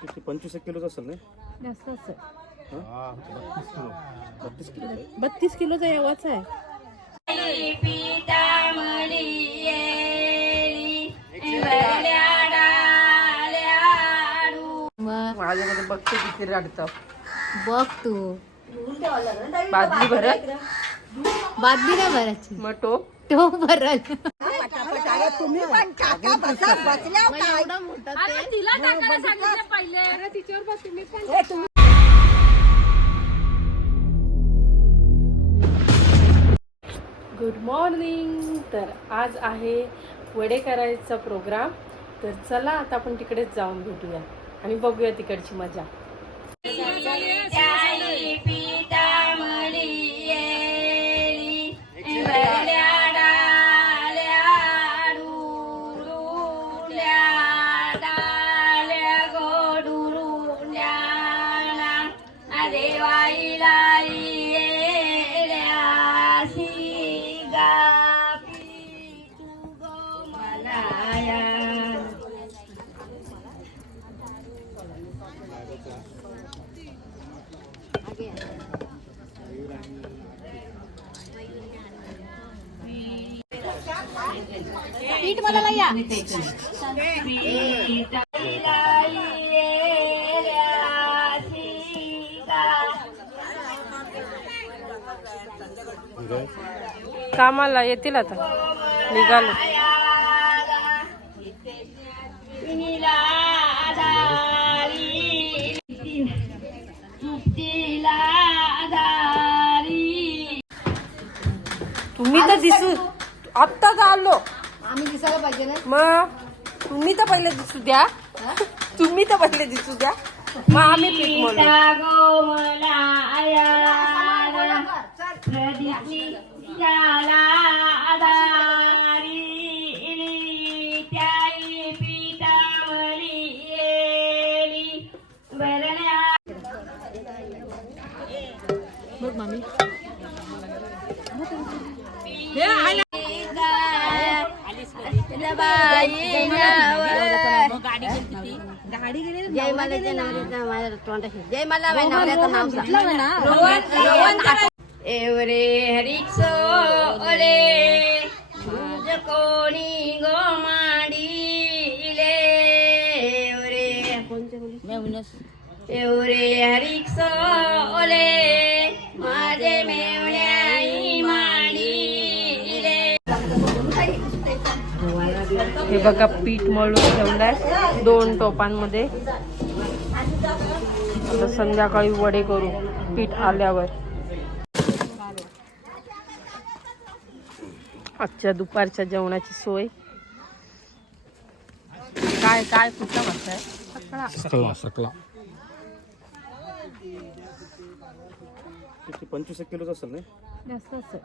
किती 25 किलोचा असेल ना? जास्त असेल. 32 किलो 32 किलोचा एवढाच आहे. माझ्याकडे बघते किती रडतं. बघ तू बादली भरत बादली नाही भरायची मग टोप तो भरल. तुम्ही पण टाका बसा बसल्या काय एवढा मोठा ते तिला टाकायला सांगितलं पहिले. अरे तिच्यावर बस तुम्ही पण. Good morning. तर आज आहे वडे करायचा प्रोग्राम. तर चला आता आपण तिकडेच जाऊन भेटूया आणि बघूया तिकडची मजा. पीठ मला या. कामाला येतील आता निघालो. तुम्ही तर दिसू आत्ता का आलो. आम्ही दिसायला पाहिजे ना. मग तुम्ही तर पहिले दिसू द्या. तुम्ही तर पहिले दिसू द्या. मग आम्ही पीठ म्हणू. बघ मामी गाडी गेली. जय मला माझ्या तोंडाशी जय मला नवऱ्याचं नाव एवरे हरिक्सो ओले तुझ कोणी गो मांडीले एवरे हरिक्सो ओले माझे मेवण्याई मांडीले. हे बघा पीठ मळून ठेवलंय 2 टोपांमध्ये. आता संध्याकाळी वडे करू पीठ आल्यावर. आजच्या दुपारच्या जेवणाची सोय काय काय कुठला वाटतंय. सकला किती 25 किलोचा असेल ना? जास्त असेल.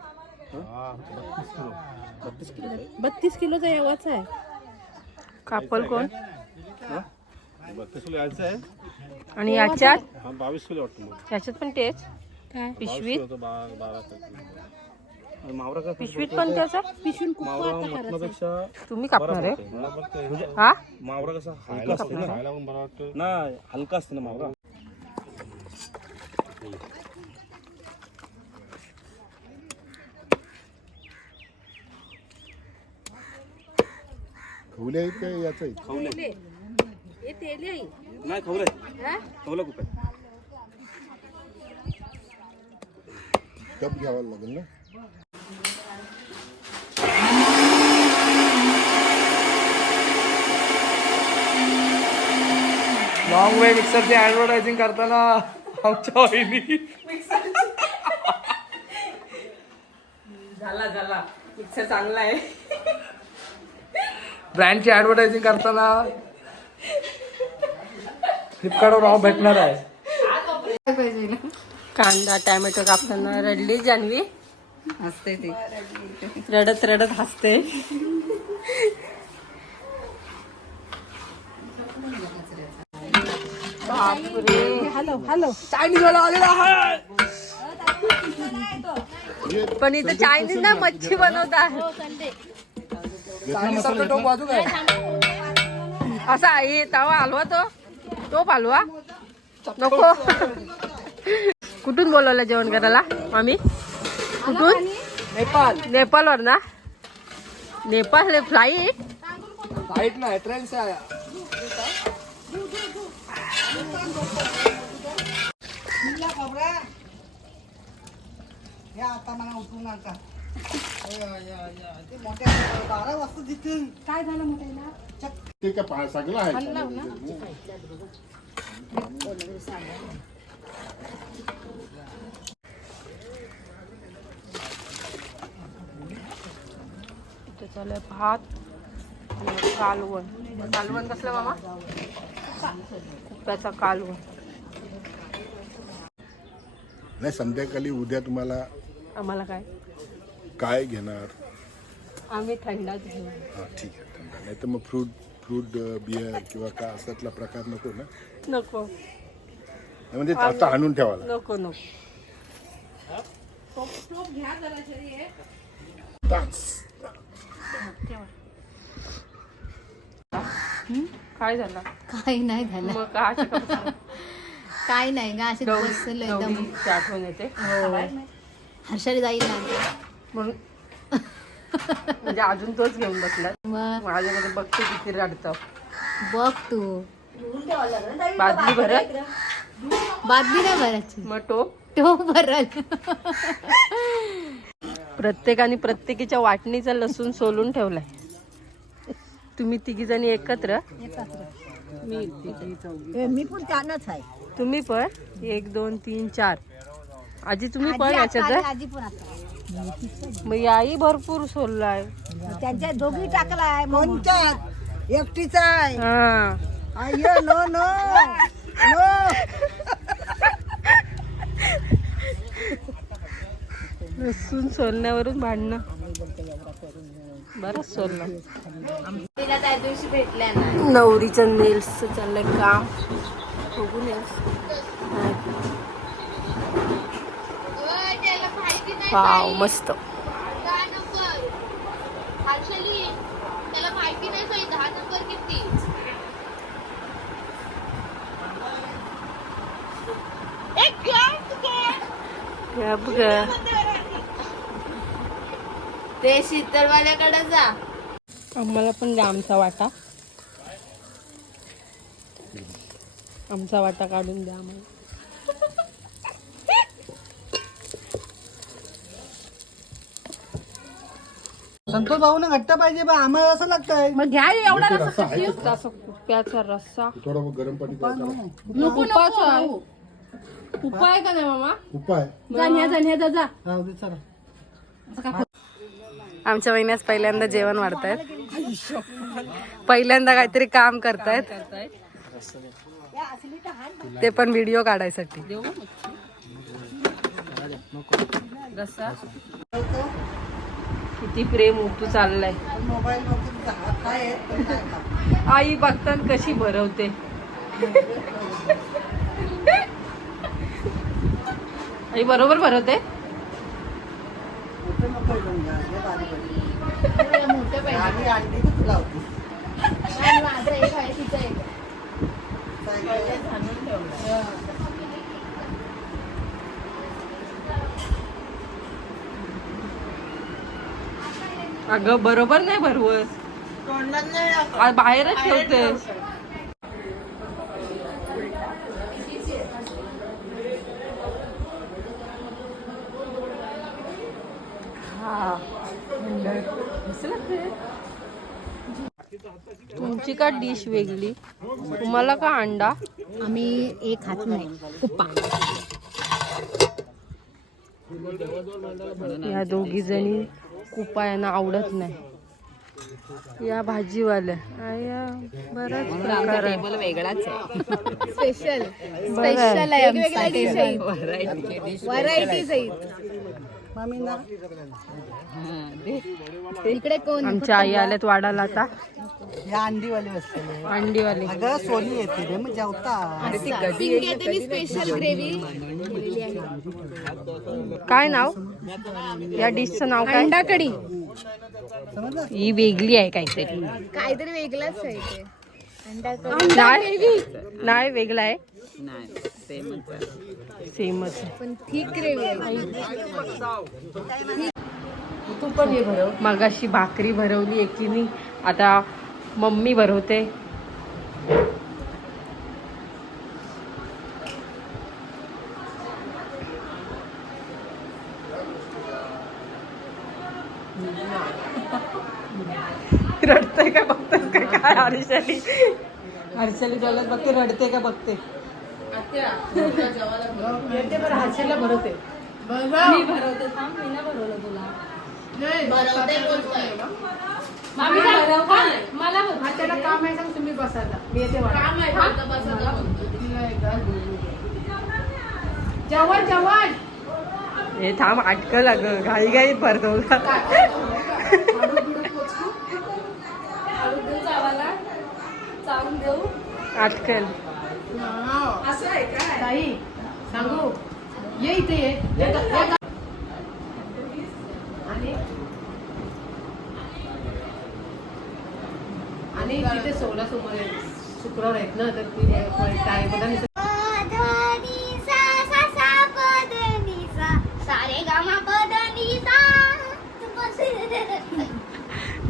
32 किलो 32 किलोचा एवढाच आहे. कापल कोण 32 किलो यायचं आहे. आणि याच्यात 22 किलो वाटतं. मग याच्यात पण तेच काय पिशवीत. 12 मावरा का पिशवीत पण त्याचा पिशवीत मावरा मटणापेक्षा तुम्ही कापणार आहे म्हणजे हा. मावरा कसा हलका असते ना हलका असते ना मावरा. खवले आहेत का याच आहेत? खवले हे तेली आहे. नाही खवले खवला कुठे कप घ्यावा लागेल ना. लॉंग वे मिक्सरची ऍडव्हर्टायझिंग करताना आमच्या वहिनी झाला मिक्सर चांगला आहे. ब्रँडची ऍडव्हर्टायझिंग करताना फ्लिपकार्टवर नाव भेटणार आहे. कांदा टॅमॅटो कापताना रडली जान्हवी. असते ती रडत रडत हसते. बापरे. हॅलो हॅलो चायनीज वाला आलेला आहे. पण इथं चायनीज ना मच्छी बनवतात. चायनीज सारखं टोप बाजू काय असा हे तवा हलवा तो तो पालवा नको. कुठून बोलवलं जेवण करायला आम्ही? कुठून? नेपाळवर ना? नेपाळ फ्लाईट फ्लाइट ना ट्रेन से आया. आता मला उठू नका. ते मोठ्या 12 वाजता तिथून काय झालं मोठ्याला? ते काय सगळं आहे. इथे चालू भात आणि कालवण. कालवण कसलं मामा? कुप्याचा कालवण. नाही संध्याकाळी उद्या तुम्हाला आम्हाला काय? काय घेणार? आम्ही थंडाच घेऊ. हा ठीक आहे थंड. नाही तर मग फ्रूट बियर किंवा काय असातला प्रकार नको ना. नको म्हणजे आता आणून ठेवायला. नको नको. काय झालं? काही नाही झालं. मग का अशी का बसली? काय नाही गा असे बसलो एकदम. गौरीची आठवण येते. हर्षाली जाईल ना म्हणून म्हणजे अजून तोच घेऊन बसला. मग माझ्याकडे बघते किती रडतं. बघ तू बादली भरत बादली नाही भरायची मग टोप तो भरल. प्रत्येकाने प्रत्येकीच्या वाटणीचा लसूण सोलून ठेवलाय. तुम्ही तिघी जणी एकत्र. मी पण त्यानंच आहे. तुम्ही पण 1 2 3 4. आजी तुम्ही पण याच्यात. आजी पण आता मग याही भरपूर सोललाय. त्यांच्या दोघी टाकलाय. कोणत्यात एकटीच आहे. हा अय्यो नो नो नो. लसूण सोलण्यावरून भांडणं. बरंच सोललं. तिला त्या दिवशी भेटल्या ना. नवरीच्या नेल्सचं चाललंय काम. बघू नेल्स. वाव मस्त. ते शीतलवाल्याकडे जा. आम्हाला पण द्या आमचा वाटा. आमचा वाटा काढून द्या आम्हाला. संतोष भाऊ ना घट्ट पाहिजे बा. आम्हाला असं लागतंय. मग घ्या एवढा रस्सा. कुप्याचा रस्सा. थोडा गरम पाणी उपाचा उपाय का नाही मामा? उपाय जा. आमच्या वहिन्यास पहिल्यांदा जेवण वाढतायत. पहिल्यांदा काहीतरी काम करतायत. ते पण व्हिडिओ काढायसाठी. रस्सा किती प्रेम उतू चाललाय. आई बघताना कशी भरवते. आई बरोबर भरवते. अगं बरोबर नाही भरवस. बाहेरच ठेवतेस. तुमची का डिश वेगळी? तुम्हाला का अंडा? आम्ही एक खात नाही. कुप्पा. या दोघी जणी कुपा यांना आवडत नाही. या भाजीवाल्या बराच प्रकार आहे. टेबल वेगळाच आहे. स्पेशल आहे आमचा टेबल. व्हरायटीज आहेत. इकडे कोण? आमच्या आई आल्यात वाढायला आता. या अंडीवाली असते. अंडीवाली अगं सोनी येते रे मग जेवता. Special gravy. काय नाव या डिशचं नाव काय? अंडा कढी. ही वेगळी आहे काहीतरी. काहीतरी वेगळाच आहे ते. नाही वेगळा आहे, सेमच आहे. पण थिक ग्रेव्ही आहे. तू पण हे भरव. मगाशी भाकरी भरवली एकीने, आता मम्मी भरवते. रडते का बघते काय हर्षाली जेवल्यात बघते, रडते का बघते. येते बरं, हर्षाला भरवते. मी भरवते, थांब, मी ना भरवलं तुला. मला त्याला काम आहे, सांग तुम्ही बसायला. मी येते जेवण जेवण. हे थांब, अटकल अगं, घाई घाईत भरतो. अटकल असं आहे काय ताई, सांगू ये इथे ये. आणि तिथे 16 शुक्रवार आहेत ना, तर ती काय बघा.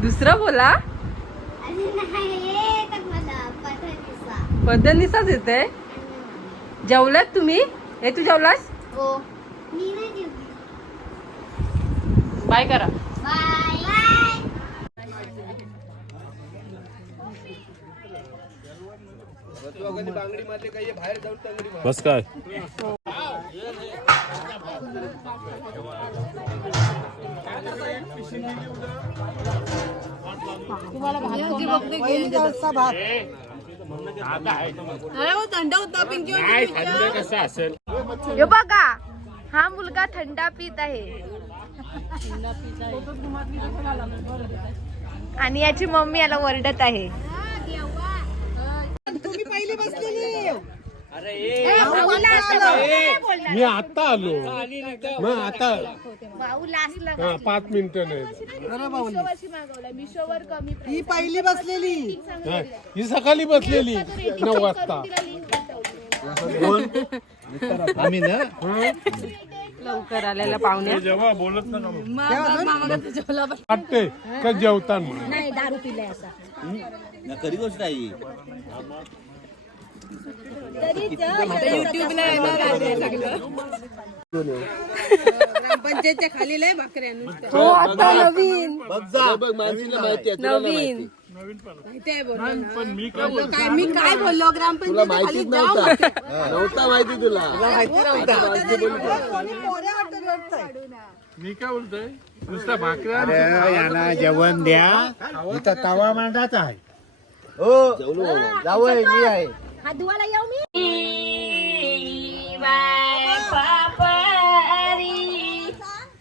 दुसरं बोला. पदनिसाच येते. जेवलात तुम्ही? हे तू जेवलास? हो. मी नाही जेवली. बाय करा. बाय. बस काय हे बघा, हा मुलगा थंडा पित आहे आणि याची मम्मी याला ओरडत आहे. तुम्ही पहिली बसलेली. मी आता आलो, मग आता भाऊ लास्टला 5 मिनिटं नाही. मिशोवर कमी ही पहिली बसलेली. ही सकाळी बसलेली 9 वाजता. आम्ही ना लवकर आलेला पाहुणे. जेव्हा बोलत ना वाटते का जेवताना. नाही, दारू पिलाय असा. खरी गोष्ट आहे. पंचायतच्या खाली लय भाकऱ्या नुसत्या. हो, आता नवीन नवीन. पण मी काय बोलतो, काय मी काय बोललो, ग्रामपंचायतच्या खाली जाऊ. नव्हता माहिती तुला. मी काय बोलतोय, नुसता भाकऱ्या यांना जेवण द्या. इथं तवा मांडाचा आहे. हो जावई मी आहे. हात धुवायला येऊ मी.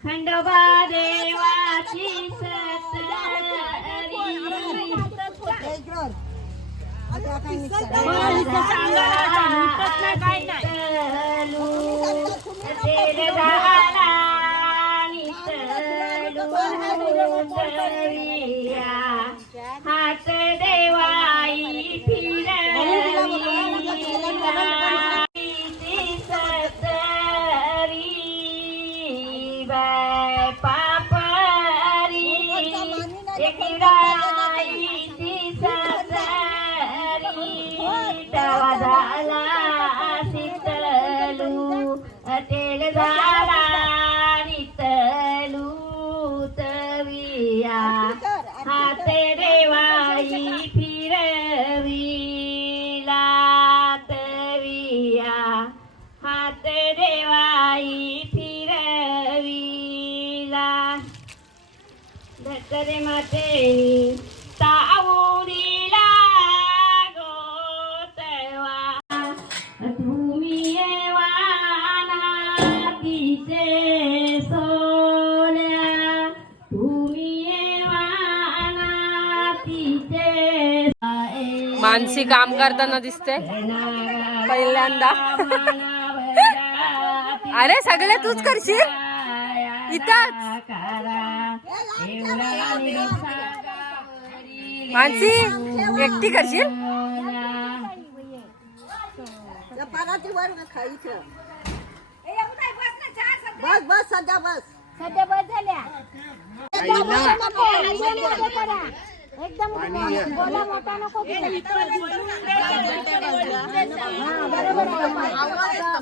खंडोबा देवाची हात देवाई हात देवाई फिरविला तविया, हात देवाई फिरविला. धतरे मातेनी ताऊरीला गोतवा, तुम्ही येवाना तिचे सोन्या, तुम्ही येवाना तिचे. मानसी काम करताना दिसते पहिल्यांदा. अरे सगळे तूच करशील इथंच. मानसी एकटी करशील. परातीवर खायचं. बस बस सध्या बस. सध्या बस झाल्या एकदम बोला मोठा नको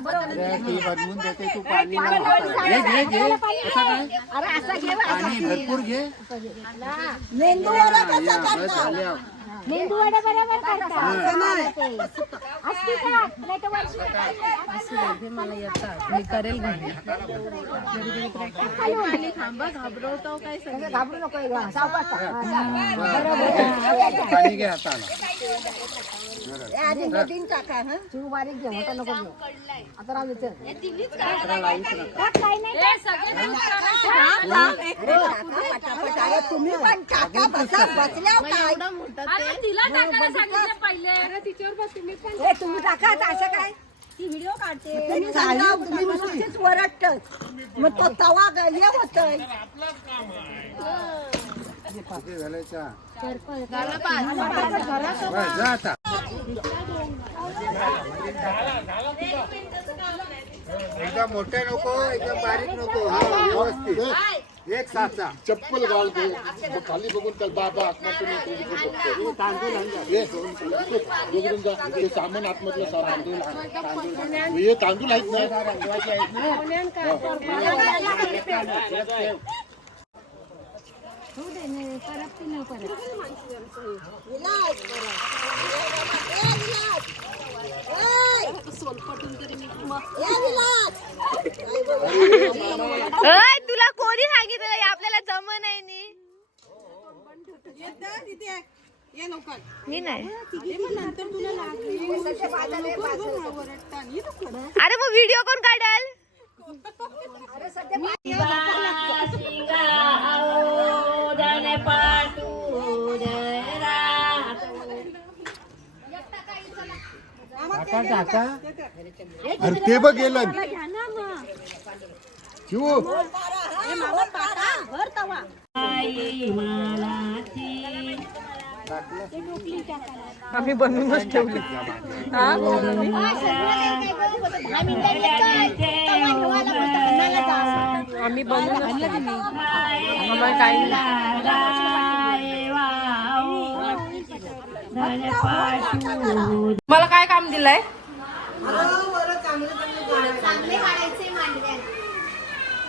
बनवून देते तू पाणी घे घे कसं काय अरे असं घे पाणी भरपूर घे. मेंदू वडा कसा करता? मेंदू वडा बरोबर करता असते का नाही तर वर्षी मला येतात मी करेल घरी थांबा घाबरवतो काय सगळं घाबरू नको सावकाश पाणी घे हाताला. आधी नदीन टाका हा तू बारीक घे मोठा नको घेऊ. आता राहू दे तुम्ही पण टाका बसा बसल्या काय तिला टाकायला सांगितलं पहिले. अरे तिच्यावर बस तुम्ही पण. तुम्ही टाका असं काय ती व्हिडिओ काढते तुम्ही सांगा तुम्ही नुसतेच वरटत मग तो तवा हे होतोय. किती झालंय चहा? घरात बस जा आता. एकदम मोठे नको एकदम बारीक नको. हा व्यवस्थित एक साचा. चप्पल घाल तू मग खाली बघून चल बाबा आत्महत्या ते सामान आतमधलं तांदूळ हे तांदूळ आहेत ना. तुला कोणी सांगितलं आपल्याला जमन आहे मी नाही. अरे मग व्हिडिओ कोण काढाल? अरे ते बघ गेलं शिव. आम्ही बनवूनच ठेवली. आम्ही बनवून आम्हाला काही मला काय काम दिलंय?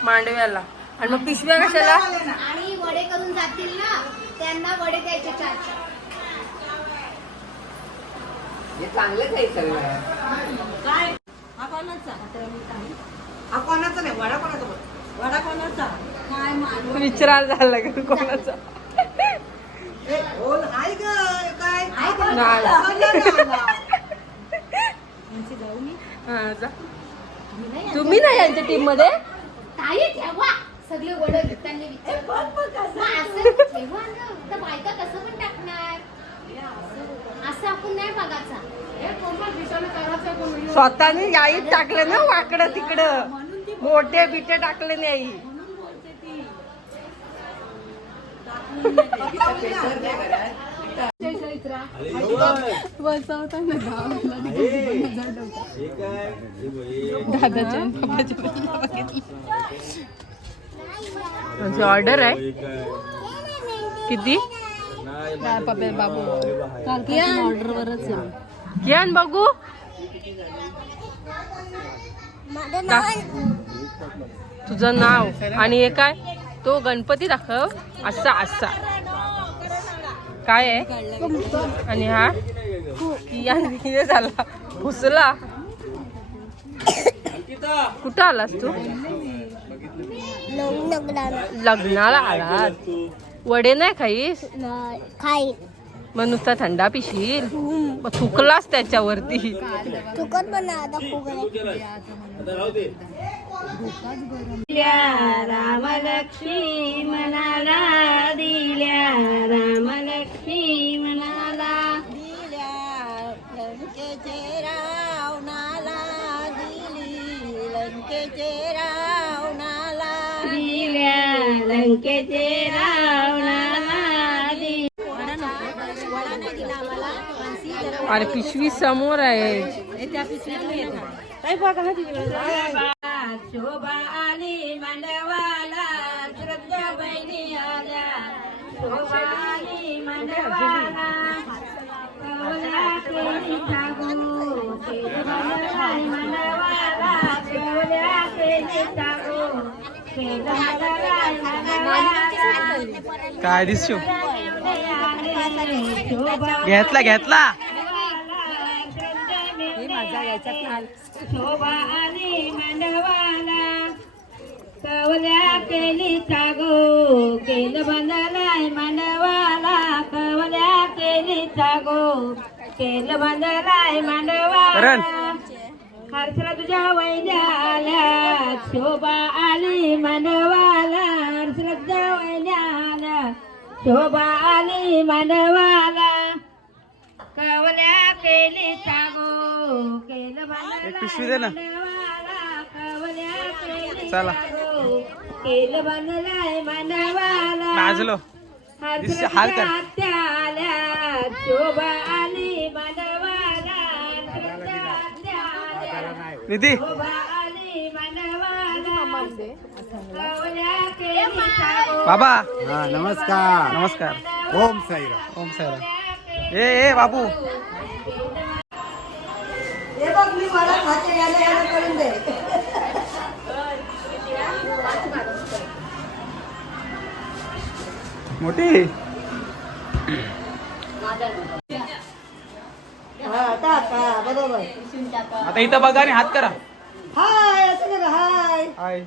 मांडव्याला. आणि मग पिशव्या कशाला? आणि वडे करून जातील ना त्यांना वडे द्यायचे 4. विचारायला झालं का कोणाचा? तुम्ही नाही यांच्या टीम मध्ये? काही ठेवा सगळे वडे घेताना ठेवा ना तर बायका कसं पण टाकणार असं आपण नाही बघायचा. स्वतःने गाईत टाकलं ना वाकडं तिकडं. मोठे बिटे टाकले नाही. ऑर्डर आहे किती? बाबू ऑर्डरवरच कियान बघू. तुझं नाव आणि हे काय? तो गणपती दाखव. असा असा काय आहे? आणि हा कियान किती झाला फुसला. कुठं आलास तू? लग्नाला आलात. वडे नाही खाईस? खाई मग नुसता थंडा पिशील. मग थुकलास त्याच्यावरती. तुकत पण आता रामलक्ष्मी मनाला दिल्या रामलक्ष्मी मनाला लंकेचे रावणाला दिली लंकेचे रावणाला दिल्या लंकेचे रावणाला अरे पिशवी समोर आहे. शोभा आली मांडवाला श्रद्धा बहिणी आल्या शोभा आली मांडवाला कवल्या केली जागो केलं बंधनाय मांडवाला कवल्या केली जागो केलं बंधनाय मांडवाला काय दिसतो घेतला शोभा आली मांडवाला कवल्या केली जागो केलं बंधनाय मांडवाला कवल्या केली जागो केलं बंधनाय मांडवाला हर्षला तुझ्या वैद्या आल्या शोभा आली मांडवाला हर्षला तुझ्या वैद्या आल्या शोभा आली मांडवाला कवल्या केली जागो केलं पिशवी दे ना. कवल्या केली चला. जागो केलं बंधनाय मांडवाला नाचलो हाल कर. आल्या शोभा आली मांडवाला निधी शोभा आली मांडवाला कवल्या केली जागो बाबा हा नमस्कार नमस्कार. ओम साईराम. ओम साईराम. ए बाबू हे बघ मी मला खाते याला करून दे मोठी टाका बरोबर आता इथं बघा आणि हात करा. हाय असं बघा हाय हाय.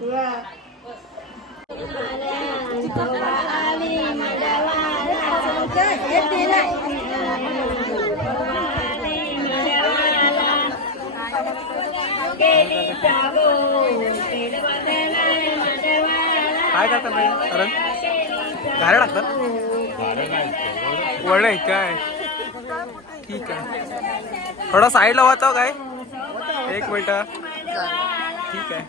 काय करतात बाई? कारण घाऱ्या टाकतात वडे काय ठीक आहे. थोडा साईडला वाचाव काय 1 मिनिट ठीक आहे.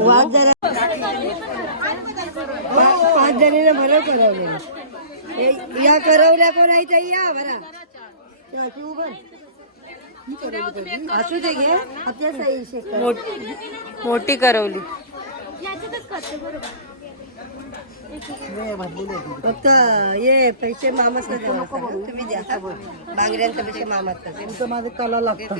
वाद जरा 5 जणीने बरं करवलं या करवल्या कोण आहे ताई या बरा असू दे घे आपल्या साई मोठी करवली. फक्त ये पैसे मामाच तुम्ही द्या बांगड्यांचा पैसे मामाच तुमचं माझं कला लागतं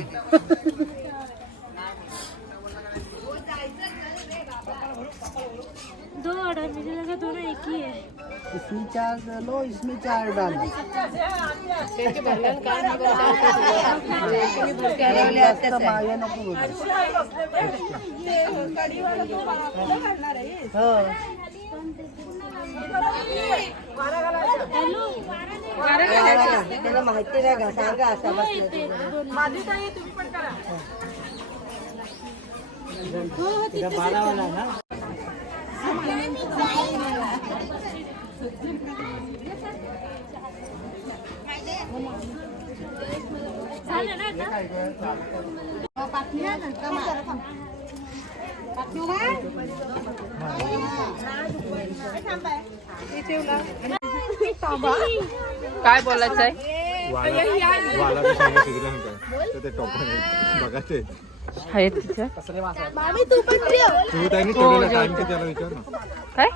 दो ऑर्डर मुझे लगा दोनों एक ही है. इसमें 4 लो इसमें 4 डालो त्याला माहिती नाही का सांगा असा काय बोलायचं आहे? आहेत तिच्या काय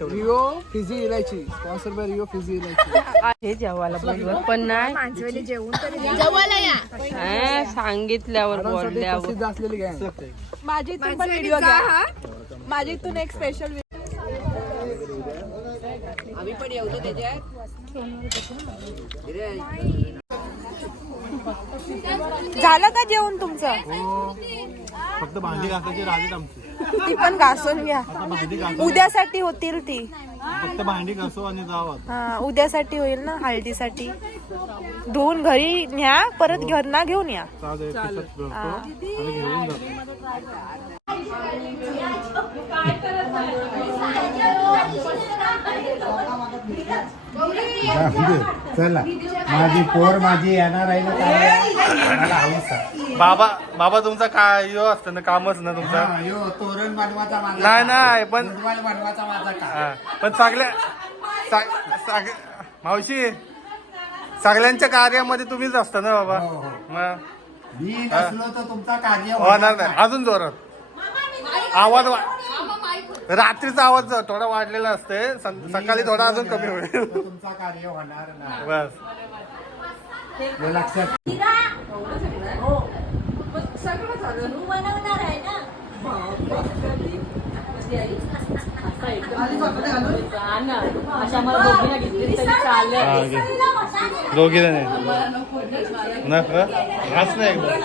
रिओ फिजी इलायची स्पॉन्सर बाय रिओ फिजी इलायची. आहे जेवायला बोलवत पण नाही सांगितल्यावर बोलल्यावर असलेली गॅंग माझी इथून पण व्हिडिओ घ्या माझी इथून एक स्पेशल आम्ही पण येऊ त्याच्यात झालं का जेवण तुमचं? फक्त भांडी घासायची राहते आमची. ती पण घासून घ्या उद्यासाठी होतील ती. फक्त भांडी घासू आणि जाऊ आता. हा उद्यासाठी होईल ना हळदीसाठी. धुवून घरी न्या परत घरना घेऊन या. आणि घेऊन जातो. चला माझी पोर माझी येणार आहे ना मला हौस आहे. बाबा तुमचा काय यो असतं ना कामच ना तुमचा. हा, यो तोरण बनवायचा माझा नाही काम. नाही पण गुंडवाल बनवायचा माझा काम. हा, पण मावशी सगळ्यांच्या कार्यामध्ये तुम्हीच असता ना बाबा. हो, हो. मग मी नसलो तर तुमचा कार्य होणार नाही. अजून जोरात आवाज रात्रीचा आवाज थोडा वाढलेला असते, सकाळी थोडा अजून कमी होईल. तर तुमचा कार्य होणार नाही. बस हे लक्षात बनवणार आहे ना दोघी जण ना हाच नाही एकदा.